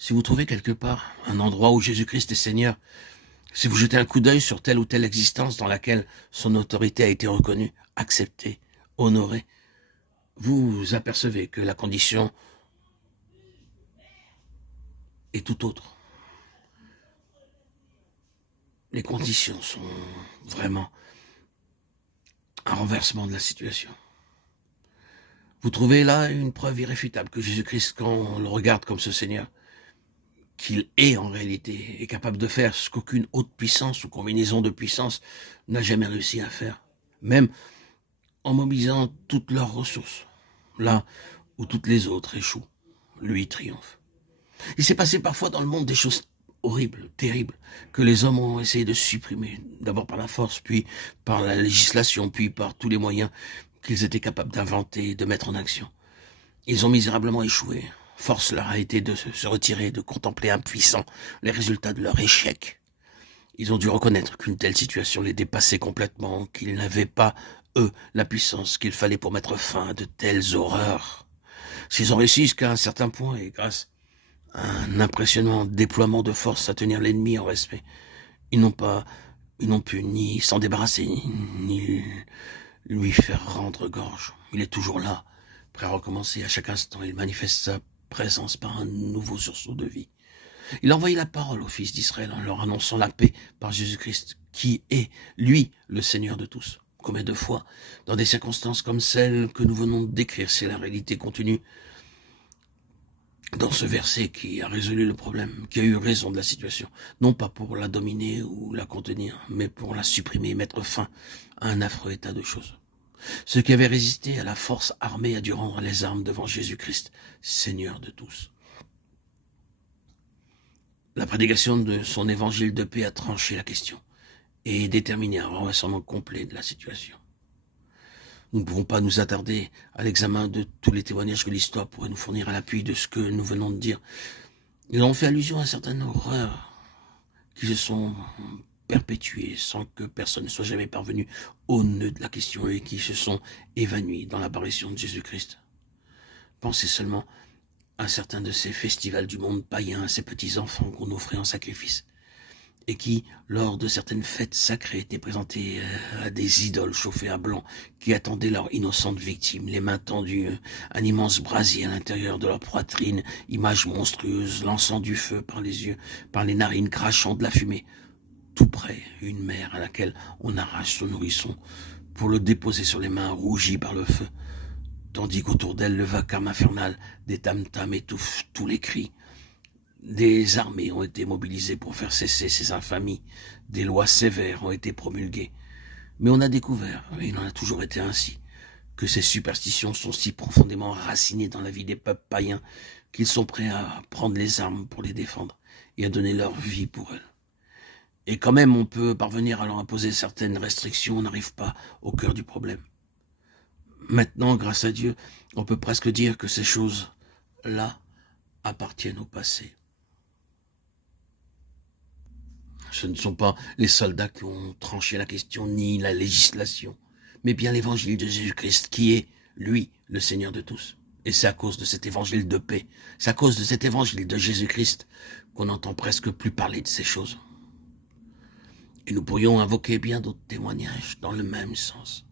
Si vous trouvez quelque part un endroit où Jésus-Christ est Seigneur, si vous jetez un coup d'œil sur telle ou telle existence dans laquelle son autorité a été reconnue, acceptée, honorée, vous apercevez que la condition est tout autre. Les conditions sont vraiment un renversement de la situation. Vous trouvez là une preuve irréfutable que Jésus-Christ, quand on le regarde comme ce Seigneur, qu'il est en réalité, est capable de faire ce qu'aucune haute puissance ou combinaison de puissance n'a jamais réussi à faire, même en mobilisant toutes leurs ressources, là où toutes les autres échouent, lui triomphe. Il s'est passé parfois dans le monde des choses horribles, terribles, que les hommes ont essayé de supprimer, d'abord par la force, puis par la législation, puis par tous les moyens qu'ils étaient capables d'inventer et de mettre en action. Ils ont misérablement échoué. Force leur a été de se retirer, de contempler impuissants les résultats de leur échec. Ils ont dû reconnaître qu'une telle situation les dépassait complètement, qu'ils n'avaient pas, eux, la puissance qu'il fallait pour mettre fin à de telles horreurs. S'ils ont réussi jusqu'à un certain point, et grâce à un impressionnant déploiement de force à tenir l'ennemi en respect, ils n'ont pu ni s'en débarrasser, ni lui faire rendre gorge. Il est toujours là, prêt à recommencer à chaque instant. Il manifeste sa présence par un nouveau sursaut de vie. Il a envoyé la parole aux fils d'Israël en leur annonçant la paix par Jésus-Christ, qui est, lui, le Seigneur de tous. Combien de fois, dans des circonstances comme celles que nous venons de décrire, c'est la réalité contenue dans ce verset qui a résolu le problème, qui a eu raison de la situation, non pas pour la dominer ou la contenir, mais pour la supprimer et mettre fin à un affreux état de choses. Ceux qui avaient résisté à la force armée a dû rendre les armes devant Jésus-Christ, Seigneur de tous. La prédication de son évangile de paix a tranché la question et déterminé un renversement complet de la situation. Nous ne pouvons pas nous attarder à l'examen de tous les témoignages que l'histoire pourrait nous fournir à l'appui de ce que nous venons de dire. Ils ont fait allusion à certaines horreurs qui se sont perpétuées sans que personne ne soit jamais parvenu au nœud de la question et qui se sont évanouies dans l'apparition de Jésus-Christ. Pensez seulement à certains de ces festivals du monde païen, à ces petits-enfants qu'on offrait en sacrifice, et qui, lors de certaines fêtes sacrées, étaient présentés à des idoles chauffées à blanc, qui attendaient leur innocente victime, les mains tendues, un immense brasier à l'intérieur de leur poitrine, image monstrueuse, lançant du feu par les yeux, par les narines, crachant de la fumée. Tout près, une mère à laquelle on arrache son nourrisson pour le déposer sur les mains rougies par le feu, tandis qu'autour d'elle, le vacarme infernal des tam-tams étouffe tous les cris. Des armées ont été mobilisées pour faire cesser ces infamies. Des lois sévères ont été promulguées. Mais on a découvert, et il en a toujours été ainsi, que ces superstitions sont si profondément enracinées dans la vie des peuples païens qu'ils sont prêts à prendre les armes pour les défendre et à donner leur vie pour elles. Et quand même, on peut parvenir à leur imposer certaines restrictions, on n'arrive pas au cœur du problème. Maintenant, grâce à Dieu, on peut presque dire que ces choses-là appartiennent au passé. Ce ne sont pas les soldats qui ont tranché la question, ni la législation, mais bien l'évangile de Jésus-Christ, qui est, lui, le Seigneur de tous. Et c'est à cause de cet évangile de paix, c'est à cause de cet évangile de Jésus-Christ qu'on n'entend presque plus parler de ces choses. Et nous pourrions invoquer bien d'autres témoignages dans le même sens.